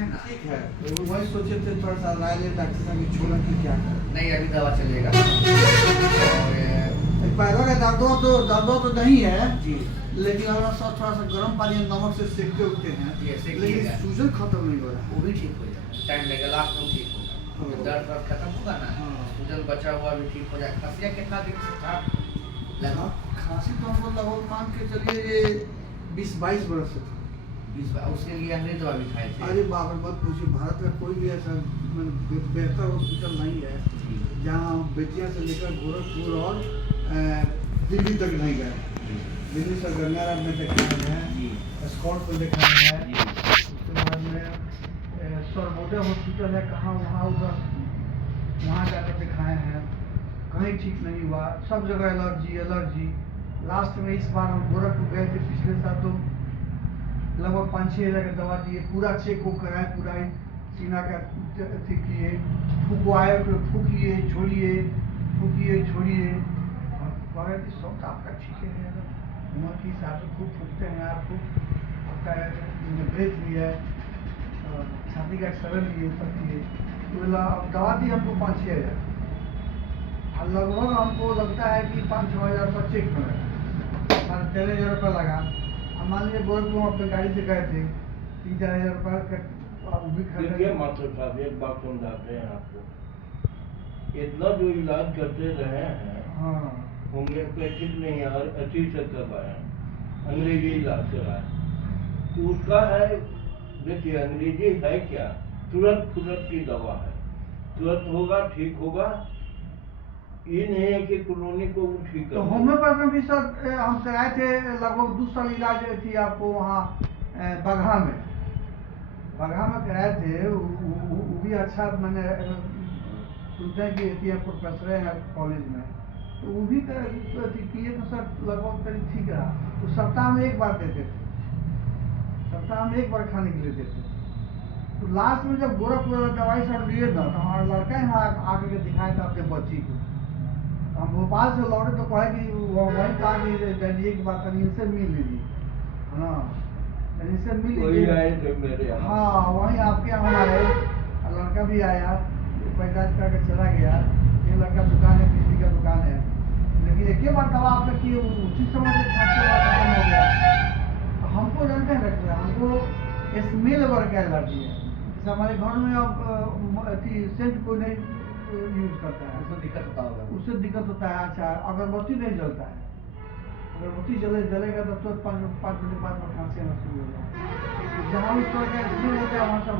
है ना। ठीक है, तो वही सोचे थे थोड़ा सा राय ले डॉक्टर साहब की छोड़ा कि क्या करें। नहीं अभी दवा चलेगा। और पैरों का दर्द तो नहीं है जी लेकिन हमारा सब थोड़ा सा गर्म पानी और नमक से सेकते उठते हैं ये लेकिन सेकिएगा, सूजन खत्म नहीं हो रहा है। वो भी ठीक हो जाएगा, टाइम लगेगा, लास्ट में ठीक होगा। जब दर्द वर्द खत्म होगा ना, हाँ। सूजन बचा हुआ भी ठीक हो जाएगा। खसिया कितना दिन से था लगा? खांसी तो हमको लगभग मान के चलिए ये 20-22 बरस से था। 20 बार उसके लिए अंग्रेज दवा भी खाए थे। अरे बाप रे मत पूछिए, भारत में कोई भी ऐसा बेहतर हॉस्पिटल नहीं है जहाँ बेतिया से लेकर गोरखपुर और दिल्ली तक नहीं गए। दिल्ली से गंगाराम में दिखाए हैं, स्कॉट में दिखाए हैं, उसके बाद में सर्वोदय हॉस्पिटल है कहाँ वहाँ उधर वहाँ जाकर दिखाए हैं, कहीं ठीक नहीं हुआ। सब जगह एलर्जी। लास्ट में इस बार हम गोरखपुर गए थे पिछले साल, तो लगभग 5-6 हज़ार का दवा दिए, पूरा चेक को कराए, पूरा ही सीना का अथी किए, फूकवाए, फूकिए छोड़िए और कहे कि सब तो आपका ठीक है, उम्र के हिसाब से खूब फूकते हैं आप, खूब आपका ब्रेथ भी है, छाती का एक्सरे लिए, सब किए, तो दवा दी हमको 5-6 हज़ार और लगभग हमको लगता है कि 5-6 हज़ार का चेक में लगा, 13,500 रुपये लगा। मान लीजिए गोरखपुर अपने गाड़ी से गए थे, 3-4 हज़ार रुपये का वो भी खर्चा। देखिए मास्टर साहब एक बात समझाते हैं आपको, इतना जो इलाज करते रहे हैं हाँ होम्योपैथिक नहीं और अच्छी से करवाए, अंग्रेजी इलाज कराए, तो उसका है देखिए अंग्रेजी है क्या, तुरंत की दवा है, तुरंत होगा ठीक होगा, ये नहीं है कि कॉलोनी को ठीक तो होम्योपैथ में भी सर हम कराए थे, लगभग 2 साल इलाज थी आपको वहाँ बगहा में कराए थे। वो भी अच्छा, मैंने सुनते हैं कि प्रोफेसर हैं कॉलेज में, तो वो भी किए तो सर लगभग करीब ठीक रहा। तो सप्ताह में 1 बार देते थे, सप्ताह में 1 बार खाने के लिए देते थे। तो लास्ट में जब गोरखपुर दवाई सब लिए ना, तो हमारा लड़का यहाँ आकर के दिखाया था अपने बच्ची को। हम भोपाल से लौटे तो कहे कि वही कहा कि डैडी की बात करिए, इनसे मिल लीजिए, हाँ इनसे मिल लीजिए। हाँ वहीं आपके यहाँ आए, लड़का भी आया, पैसा करके चला गया। ये लड़का दुकान है, बिजली का दुकान है, लेकिन एक ही बार दवा आपने की, उसी समय से खांसी खत्म हो गया। हमको जानते हैं रखते हैं, हमको स्मेल वर्ग का एलर्जी है। जैसे हमारे घर में अब अथी सेंट कोई नहीं यूज करता है, उसमें दिक्कत होता होगा, उससे दिक्कत होता है। अच्छा अगरबत्ती नहीं जलता है, अगरबत्ती जलेगा तो 5 मिनट बाद में खांसी आना शुरू हो जाए। जहाँ उस तरह का स्मेल होता है वहाँ सब